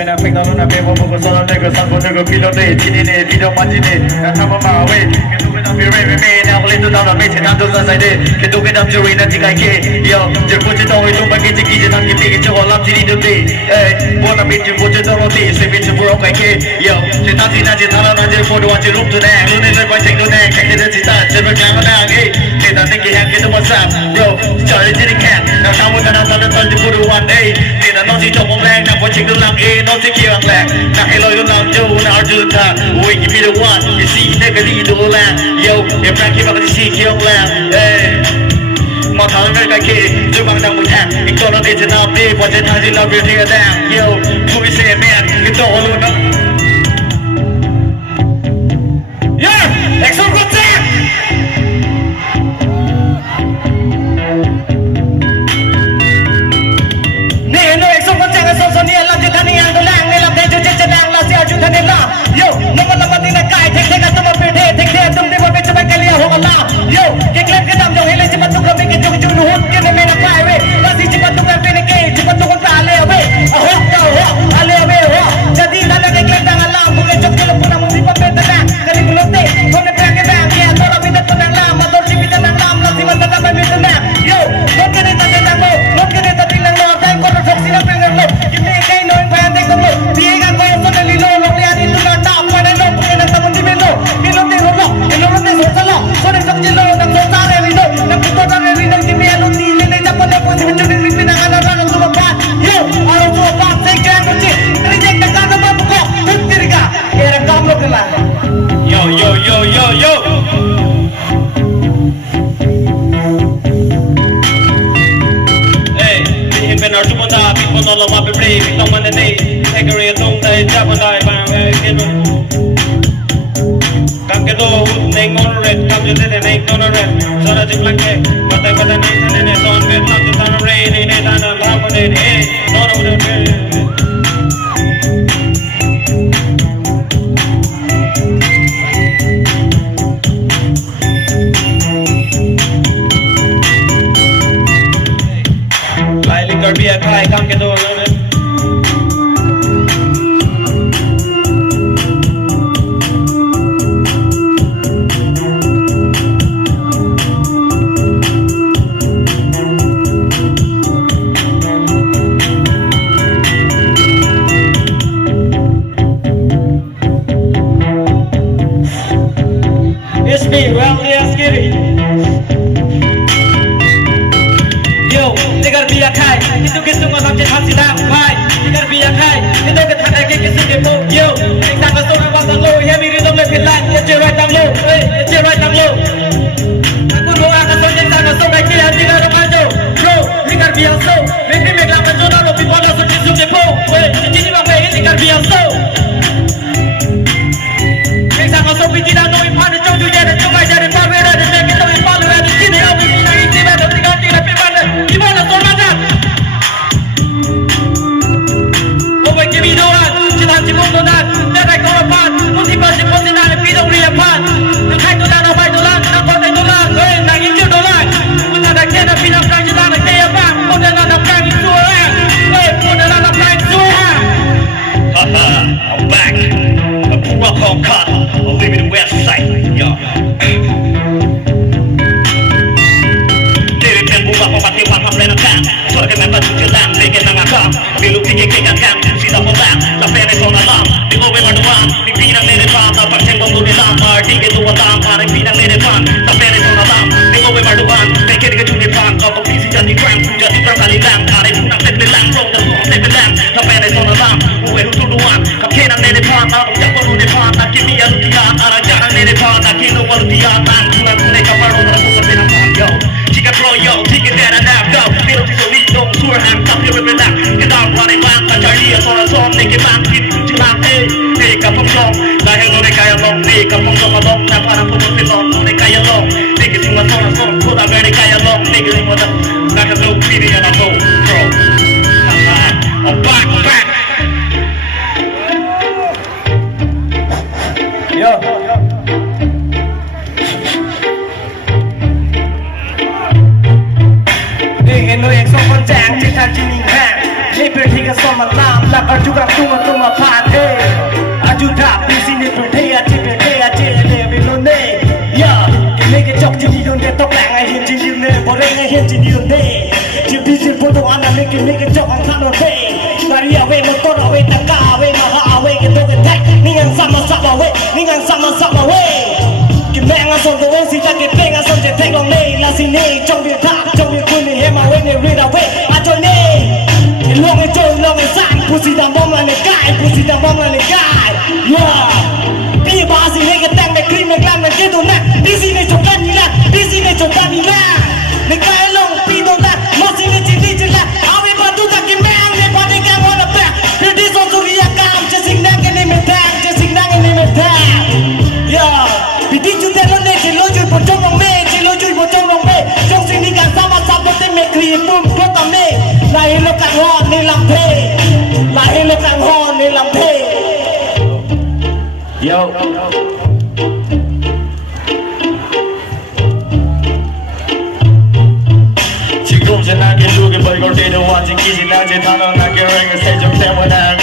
pena pena no na pe mo ko solo ne ko sa ko ne ko pilo ne chini ne pilo ma chini na tha ma ma we ke tu ke na me re me na ko le tu na me che na tu sa sai de ke tu ke na juri na ji kai ke yo je ko che to we lu ma ke ji ki je na ke pe ke che ko lam ji ni de de bo na me ji bo che to ro de se me che bo ro kai ke yo che ta ji na je tha na je photo wa je lu tu ne lu ne le pa che lu ne ke ke de ji ta je ba ka na ke ke ta ne ke ha ke to ma sa bro charlie ji ni can na sa mo ta na ta ji photo one day ne na no ji to mo lang na bo che lu lang e no ji ki ang lang na ke lo lu lang jo na arju ta we give me the one you see ne ke li do lang yo if I keep up the see ki ang lang mà thằng người cái kia tôi bằng đồng một thằng cái tôi nó đi trên nào đi bỏ trên thằng gì làm việc thì cái đàn yo tôi sẽ mẹ cái tôi luôn đó yeah exo con trai nè nó exo con trai cái số này làm cho thằng này ăn đồ lang này làm để cho chết đang là xeo cho thằng này là yo nó mà làm gì là cài thế cái tôi mà phải thế tôi đi vào bên trong cái lia hồ là yo cái clip cái đam dòng hay là chỉ bắt tôi cầm cái chung chung hút cái này là cài về là gì chỉ bắt tôi cầm cái cái chỉ bắt tôi con ta leo về hút tao hút leo về jadi thằng này cái clip đang làm một cái chung cái pun namun di pakai tenang kali melote kau nak pakai bang ya tolong minta tenang lah motor si minta tenang lah masih minta tambah minta tenang yo kau kena tenang lo kau kena tenang lo dan kau nak fokus nak pengen lo kita kain lo yang pengen tengok lo dia kan kau yang sudah lilo lo lihat itu nak tak pada lo bukan nak tamun di melo melote lo melote susah lo kau nak kerja lo nak susah dari lo nak putar dari lo di melo di lele dapat lo pun mencuri mimpi nak ada orang tu apa yo orang tu apa sekian kunci reject nak ada apa kok kutirga kira kamu kelar yo hey bihin benar cuma dah people no lama beri kita mana ni tegari tung dah jaman dah bang gitu kam ke do neng monoret kam je de neng monoret sara jiplang ke mata kata ne son ke nam je tan re ne tan lam ne no Biar kai kam ke do It's me, Rally Askiri. Yo, dengar biar kai itu kita ngomong je hati dah pai dengar biar kai itu kita tak ke kisi demo yo kita tak tahu apa tak lo ya miri dom le pilan ya cerai tang lo ya cerai tang lo aku lo akan sonje sana so baik ya tidak ada maju bro dengar biar so mesti meglang menjola lo pi bola so kisu demo jadi bang baik dengar biar so kita tak so pi tidak no ipan jauh jauh jadi coba jadi pavera dan kita ipan lo ada sini aku mina ini ada tiga tiga pi mana di mana so chỉ muốn tôi đang để lại câu lạc muốn thì bao nhiêu muốn thì đang phi đông riêng pan được hai tôi đang bay tôi đang có tay tôi đang người đang những chiếc đô la mình là đại diện là phi đông đang chỉ đang là tây vàng muốn là làm càng những chuối muốn là làm càng chuối haha I'm back a rock on cut I'll leave it the west side yo Dari tempo apa mati apa plena kan suara kemen batu jalan bikin nangakam bilu tinggi kan sida molang la pere con alam di ove maduan di pina nere pata perché quando di lama di che tu alam pare pina nere pan la pere con alam di ove maduan perché di che tu ne pan ko pisi jadi grand jadi terkali lang are puna tete lang from the long tete lang la pere con alam uwe tu duan kapena nere pata ya ko ne pata kimi ya lutia ara jana nere pata kino walutia tan kuna ne kaparo na ko pena pan yo chica pro yo chica dera na go feel to lead no tour and top your relax get down running back ta charlie so son ne ke bang kit chilang ka phong long dahil no ne kaya long ne ka phong long na para po se long no ne kaya long ne ke sima son ko da ne kaya long ne ke mo da na ka no pidi na no bro I'm back yo đi cái nơi số con chàng trên thang trên mình hàng Liberty ka sa malam Lakar juga tuma pate Ajuda Pisi ni perte Ati bilone Ya Kini ke chok jini donde Tok lang ay hin jini donde Boreng ay hin jini donde Jibisi puto ana Kini ke chok ang kano de Dari awe motor awe taka awe maha awe Gitu ke tek Ningan sama-sama we Ningan sama-sama we Kini nga son the way Sita ke pe nga son je tek long ne La sini Chong di tak Chong di kun ni hema we ni read away Ajoy ne Long e joy long e sang Pussy da mom la ne guy Pussy da mom la ne guy Yeah Pi ba si ne ke tang me cream me glam me ke do na Di sini chokan ni la Di sini chokan ni la Ne guy long pi do na Ma sini chini chila Awe ba tu tak ke mang Ne pa ne ka ngona pa Pi di so su ria kam Che sing nang ke ni me tang Che sing nang ke ni me tang Yeah Pi di chu te lo ne Che lo ju po chong long me Che lo ju po chong long me Chong sing ni ka sama sa po te me kri pum po ta me La hilo kang hon ni lam the La hilo kang hon ni lam the Yo Chicos en la que lugue por cortero Watching kiji na je tano na que renga Se yo temo na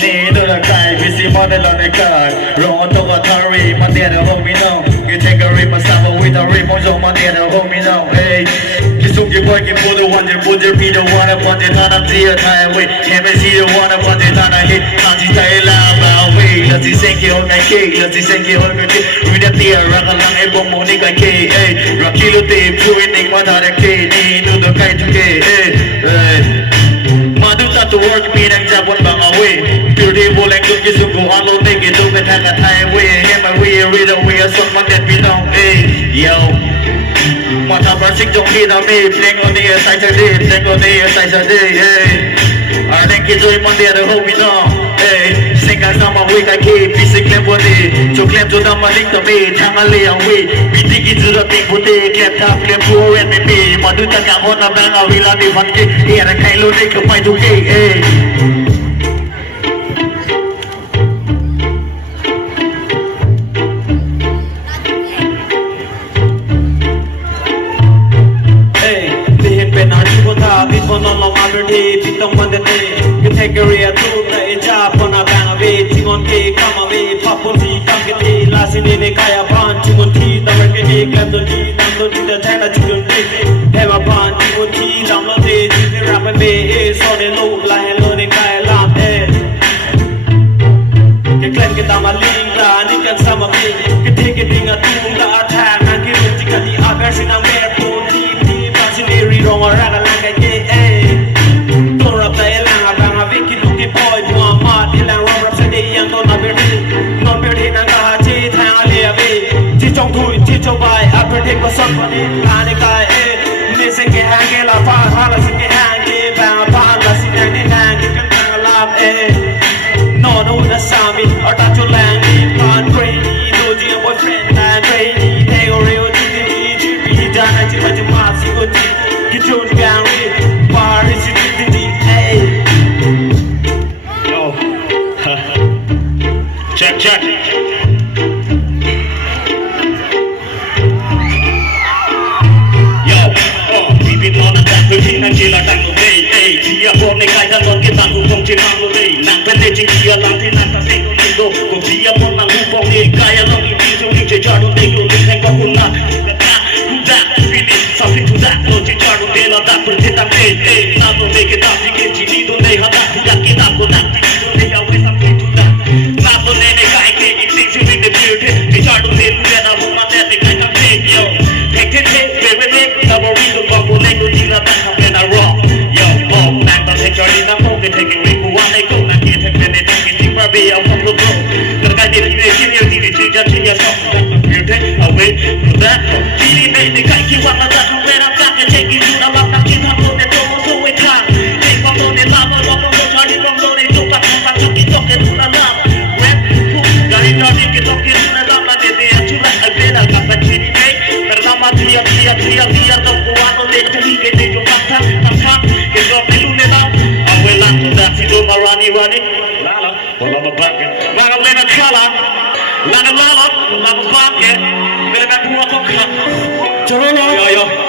Ni do la kai Visi model on the car Rongo toka tari Manera homie no You take a rip Masama with a rip Mojo manera homie no Kisungki boy ki pudo wanje Puder pido wana Pante tana tia tai we Heme sido wana Pante tana hit Tanji tai la ba we Lati senki hon kai ke Lati senki hon kai ke Rida tia raka lang e bong moni kai ke Rakilo te Pui ning matara ke Ni nudo kai tu ke Madu tatu work Minang jabon bang awe Purdi boleng kun kisungku Alo nege Duga taka tai we Hema we Rida we Asok manget binong Yo Mata bersik jong kita me Playing on the side today Playing on the side today Arden ki joy mandi ada hobi no Singkat sama we kai ke Pisi klem bode Jo klem jo dama ling to me Tangan le yang we Biti ki jura ting bode Klem tap klem po en me me Madu taka hona bang awila di van ke Era kai lo ne ke pai tu ke Pitong mandate, you take a real tool, a job on a bang of it, Timon K, come away, Papuzi, Kankati, Lasini, Kaya Pan, Timothy, the Mercury, Glamdoti, Namdoti, the China Children, Hema Pan, Timothy, Lamdoti, the Rapid Bay, so they look like learning Kaya Lam, the Clan Getamalinga, Nikan Samaki, you take a thing a tool, the attack, and give it to the others in a mere phone, TV, Fascinary, Roma, Rana, like a Vicky looking boy, Muhammad, Ilang Rob Sadi, and Don Aberdeen, Non Berdin, and Gahachi, Tangaleave, Chichong Tui, Chicho by, Apertico Symphony, Anika, Missing a Hangela, Halasik Hangi, Bangapala, Sinani Nangi, Kangalam, no, the Sami, or Tachu Langi, Pan Brainy, Doji, boyfriend, and Brainy, Tegorio, Gigi, Dana, Chimachimasi, Kichun Gangri, Paris, Check. Yo, we been on the back, we been on the back, hey, Chia for the guy that don't get back, who don't get on the way. Not the legend, Chia, not the night, I say, go, Chia for the who for the guy, I don't need to reach a jar, don't take you, they go, something to that, no, Jar, they love that, but it's a hey, now don't make it up, you get G, don't they have that, get up, go that, they always something to that. Not the name, guy, in the beauty, they try to live together, but not that they kind of take yo. Take, baby, double reason, but we'll make you that I'm gonna rock. Yo, back on the journey, I'm going to take it, we go on, they go, and get it, and they take it, think probably I'm from the road. The guy did it, just in your song, that's the beauty, away from that. Feeling made the guy, you want to let him let up, and take it to the rock, and keep up on the door, so it can't. Take from the lava, from the party, from the day, so back, and took it, talking to the love. Dari kita kira dalam dede acula albera kata kiri deh bernama dia terkuat oleh jeli kita juga tak kita perlu nenang awelan sudah sido marani lala bola berbangkit lala lena kala lala bangkit bila nak buat kok yo